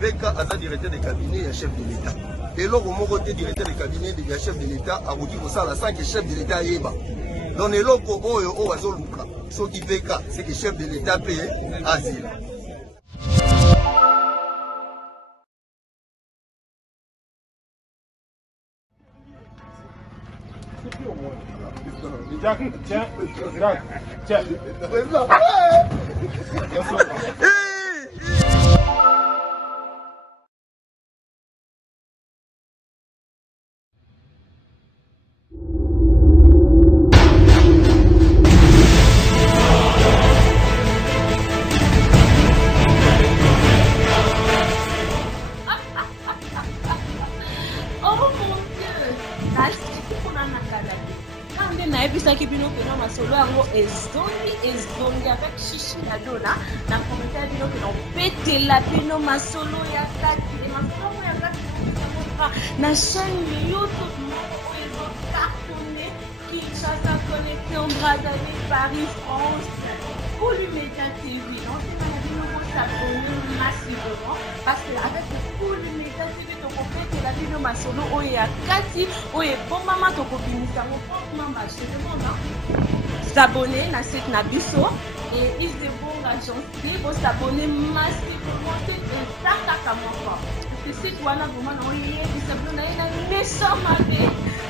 Beka aza directeur de cabinet et chef de l'État. Et là, au moment directeur de cabinet et chef de l'État, a dit que ça, la 5 chef de l'État est bas. Donc, les locaux, oh, azoluka. Ce qui Beka, c'est que chef de l'État paye asile. Tiens. nayebisaki bino pena masolo yango ezongi avec chichi na dona na kometa bino pena opetela bino masolo ya kati masolo ya kati na chaîne YouTube moko oyo ezokartone Kinshasa Connexion Brazzaville Paris France Koulimedia TV naosema bino bosabone massivement parce que avec Koulimedia TV tokopetela bino masolo oyo ya kati oyo ebombama tokobimisa ngo franchement bachedemona s'abonner na site na biso et Isebonga gentil bosabone massivement c'est ezakaka moko site wana vraiment na oyebisa bino na ye na meso mabe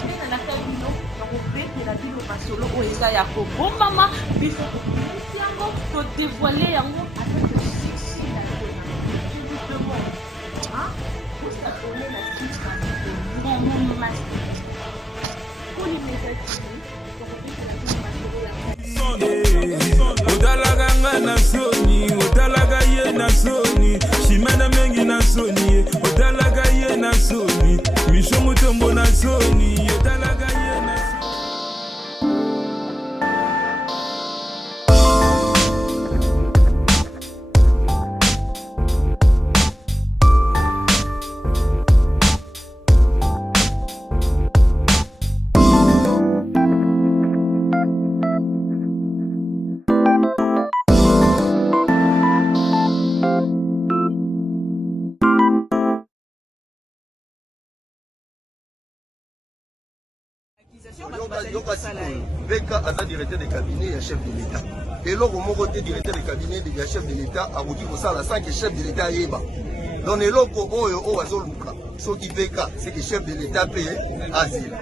nde nalaka bino na kopetela bino masolo oyo eza ya kobombama biso tokobimisi yango todevoile yango avec succès na dona justement bosabone na site na biso vraiment massivement Koulimedia TV tokopetela bino masolo ya otalaga nga na soni otalaga ye na soni shimana mengi na soni otalaga ye na soni misho mutombo na soni otalaga ye na Beka aza directeur de cabinet et chef de l'État. Et là, au moment directeur de cabinet et chef de l'État, a dit que ça, la 5 chef de l'État est bas. Donc, les locaux, oh, azoluka. Ce qui Beka, c'est que chef de l'État paye asile.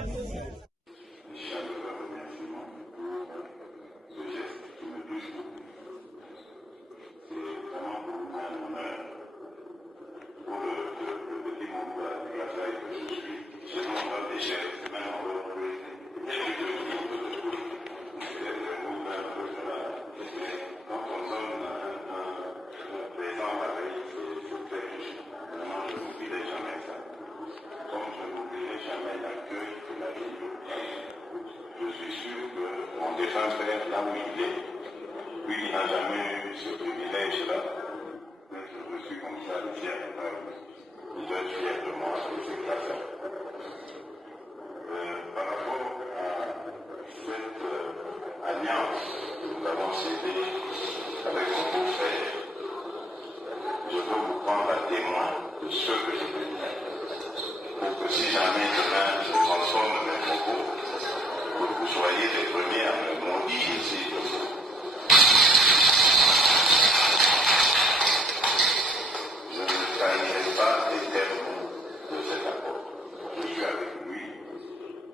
Là où il est, lui il n'a jamais eu ce privilège-là d'être reçu comme ça, de fier. Il doit être fier de moi, c'est grâce à par rapport à cette alliance que nous avons scellée avec mon beau-frère, je veux vous prendre à témoin de ce que je veux dire. Pour que si jamais demain je transforme mes propos, que vous soyez les premiers à me maudire ici. Je ne trahirai pas les termes de cet accord. Je suis avec lui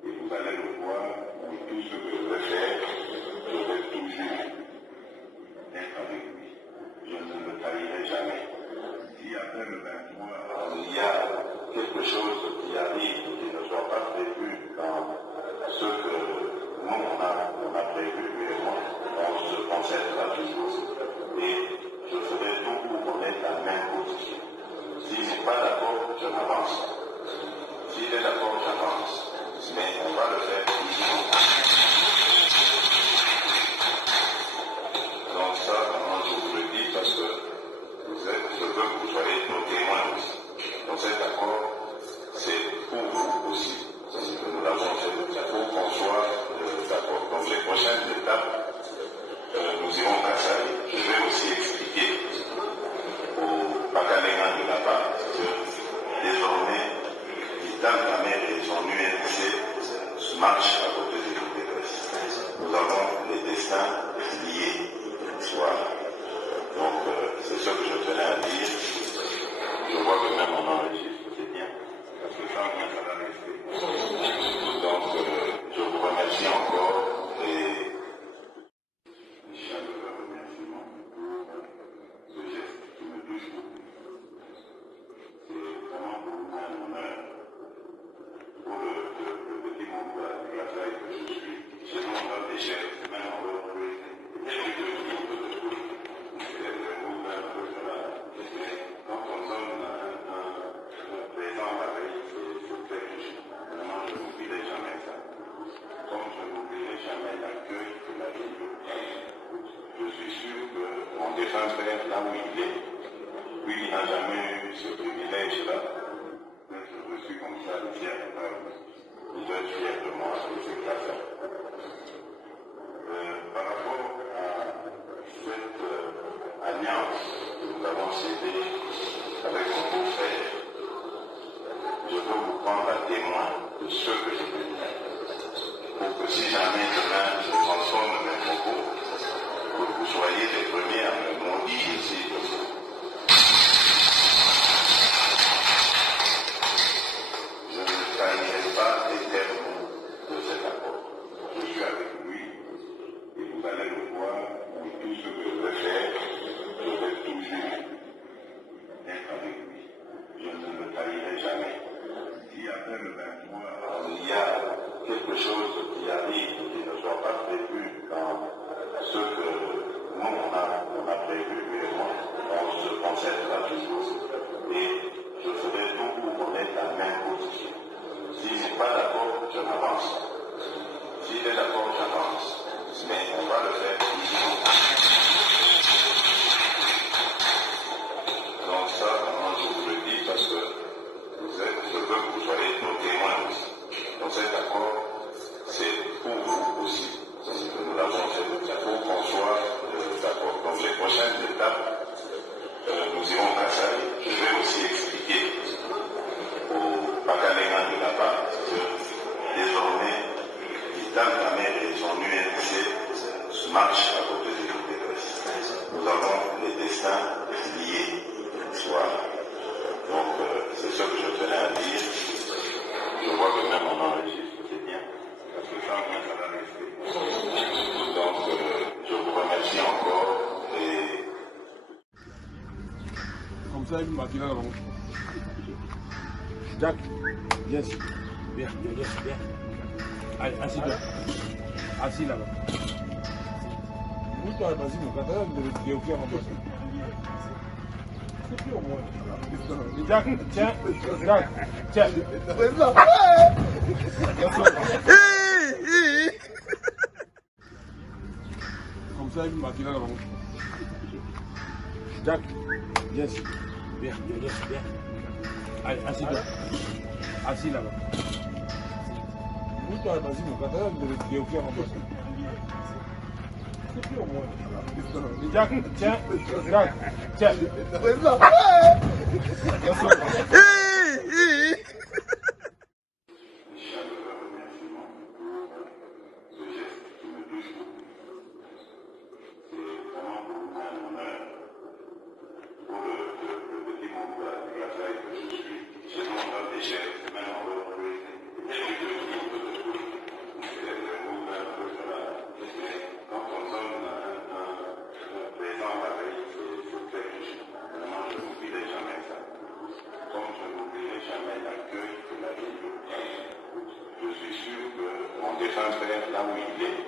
et vous allez le voir, et tout ce que je vais faire, je vais toujours être avec lui. Je ne me trahirai jamais. Si après le 23, il y a quelque chose qui arrive qui ne soit pas prévu dans ce que nous, on destins liés soient. Donc, c'est ce que je tenais à dire. Je vois que même on enregistre, c'est bien, parce que ça, ça va rester. Donc, je vous remercie encore et chaleureux remerciement pour ce geste qui me touche beaucoup. C'est vraiment pour moi un honneur pour le petit monde de la taille que je suis. Chez nous, on a des chefs, même on va trouver quand on donne un présent pareil, c'est très riche. Vraiment, je n'oublierai jamais ça. Comme je n'oublierai jamais l'accueil que la vie me donne. Je suis sûr que mon défunt père, là où il est, lui, il n'a jamais eu ce privilège-là d'être reçu comme ça, fier de moi. Il doit être fier de moi, c'est grâce à par rapport à cette alliance que nous avons scellée avec mon beau-frère, je veux vous prendre à témoin de ce que je peux dire, pour que si jamais demain je transforme mes propos, que vous soyez les premiers à me maudire ici de vous. Je ne trahirai pas les termes de cet accord. Je suis avec lui et vous allez le voir, pour tout ce que je vais faire, je vais toujours être avec lui. Je ne le trahirai jamais. Si après le 23, il y a quelque chose qui arrive qui ne soit pas prévu dans ce que nous on a prévu, lui et moi, on se concertera toujours. Et je ferai tout pour qu'on ait la même position. S'il n'est pas d'accord, je m'avance. S'il est d'accord, j'avance. Mais on va le faire toujours. Donc ça, vraiment, je vous le dis parce que je veux que vous soyez nos témoins aussi. Donc cet accord, c'est pour vous aussi. Parce que nous l'avons fait, c'est pour qu'on soit d'accord. Donc les prochaines étapes, nous irons à Kassai. Je vais aussi expliquer aux Pakaléens de là-bas que désormais, Vital Kamer et son UNC marchent à côté de l'UDPS. Nous avons les destins liés soir. Donc, c'est ce que je tenais à dire. Je vois que même on enregistre, c'est bien, parce que ça, ça va rester. Donc, je vous remercie encore et... Comme ça, il m'a dit là, Jack, yes, bien, bien, bien. Allez, assis-toi. Assis là-bas. Oui, toi, vas-y, mon gars, de le faire en place. C'est plus au moins. Jack, tiens, Jack, tiens. Comme ça, il m'a dit là, Jack, yes, bien, bien, bien. Allez, assis-toi. Assis là-bas. Oui, toi, vas-y, mon gars, de le faire en place. C'est plus au moins. Jack, tiens, Jack, tiens. Là où il est,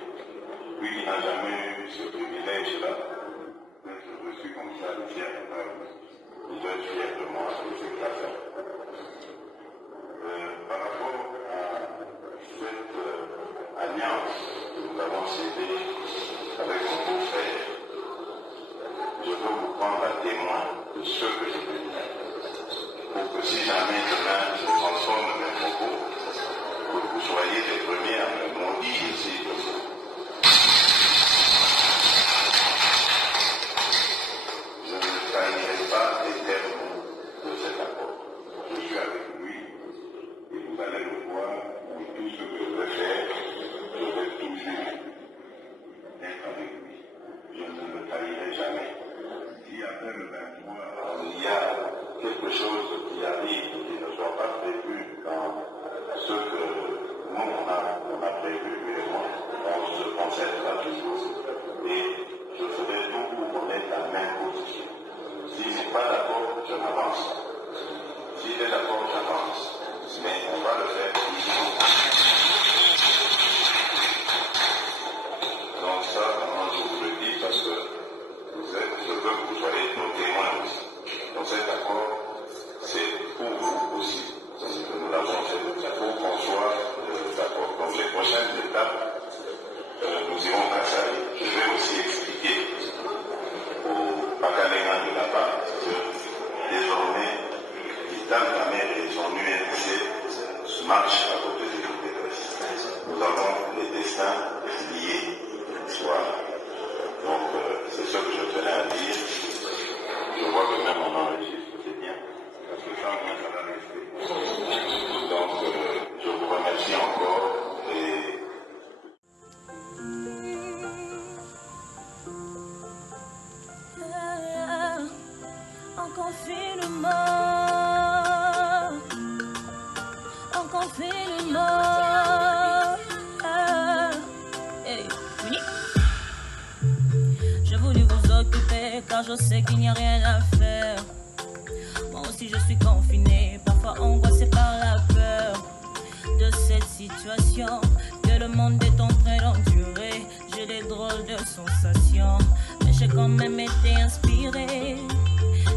lui, il n'a jamais eu ce privilège-là d'être reçu comme ça, fier de moi. Il doit être fier de moi, c'est grâce à par rapport à cette alliance que nous avons scellée avec mon beau-frère, je veux vous prendre à témoin de ce que je peux dire, pour que si jamais demain je transforme mes propos, que vous soyez les premiers à me maudire ici de vous. Je ne trahirai pas les termes de cet accord. Je suis avec vous. quelque chose qui arrive, qui ne soit pas prévu dans ce que nous, on a prévu, mais moi, on se concerne rapidement. Et je ferai tout pour qu'on ait la même position. S'il n'est pas d'accord, je m'avance. S'il est d'accord, j'avance. Mais on va le faire ici. Donc ça, vraiment, je vous le dis parce que je veux que vous soyez nos témoins aussi. Donc cet accord, c'est pour vous aussi. Nous l'avons fait pour qu'on soit d'accord. Donc les prochaines étapes, nous irons à ça. Je vais aussi expliquer aux Pakaléens de là-bas que désormais, l'État et son UNC marchent à côté de l'UDPS. Nous avons les destins liés. Voilà. Donc c'est ce que je tenais à dire. Je vois que même on enregistre, c'est bien. Parce que ça, moi, ça va rester. Donc je vous remercie encore et en confinement, en confinement. Hey, oui. J'ai voulu vous occuper car je sais qu'il n'y a rien à faire. Moi aussi je suis confinée, parfois angoissée par la peur de cette situation que le monde est en train d'endurer. J'ai des drôles de sensations, mais j'ai quand même été inspirée.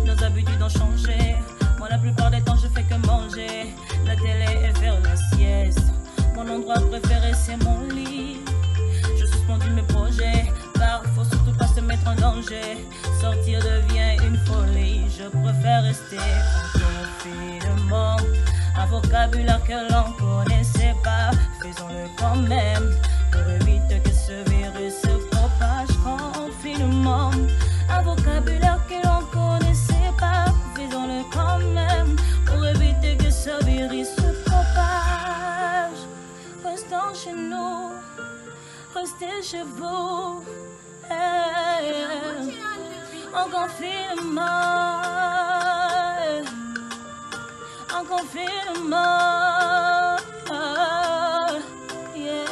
Nos habitudes ont changé. Moi la plupart des temps je fais que manger la télé et faire la sieste. Mon endroit préféré c'est mon lit. Je suspendis mes projets car faut surtout pas se mettre en danger. Sortir devient une folie. Je préfère rester en confinement. Un vocabulaire que l'on connaissait pas, faisons-le quand même pour éviter que ce virus se propage. Confinement, un vocabulaire que l'on connaissait pas, faisons-le quand même pour éviter que ce virus se propage. Restons chez nous, restez chez vous. Hey, en confinement, en confinement. Yeah.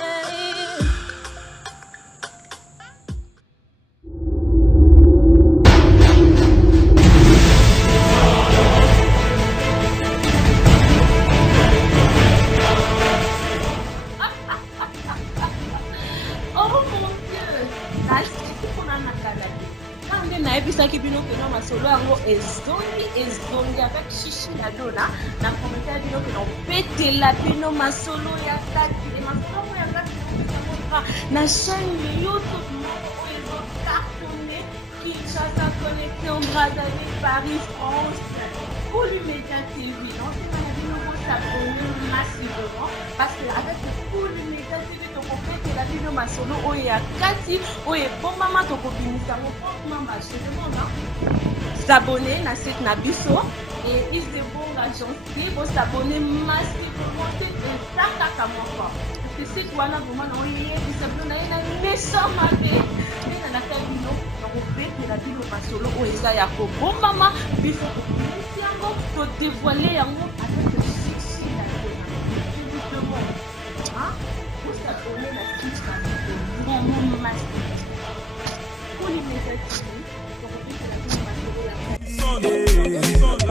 nayebisaki bino keno masolo yango ezongi avec chichi na dona na komentar bino keno opetela bino masolo ya kati e masolo yango ya kati naopesamoka na chaîne YouTube moko oyo ezokartone Kinshasa Connexion Brazzaville Paris France Kulumedia TV naosepana bino kosabone massivement parce que avec Kulumedia TV tokopetela bino masolo oyo ya kati oyo ebombama tokobimisa yango proprement marché demona s'abonner na site na biso et Isebonga gentil bosabone massivement c'est ça kaka moko parce que site wana vraiment na oyebisa bino na ye na méchant mabe nde nanaka bino nakopetela bino masolo oyo eza ya kobombama biso kobimisi yango todévoile yango avec chichi na dona je vous demande vous abonnez la site na biso vraiment massivement Kulumedia TV tokopetela bino masolo ya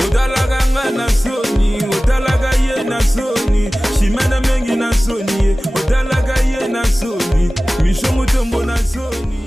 otalaga nga na soni otalaga ye na soni shimana mengi na soni otalaga ye na soni misho mutombo na soni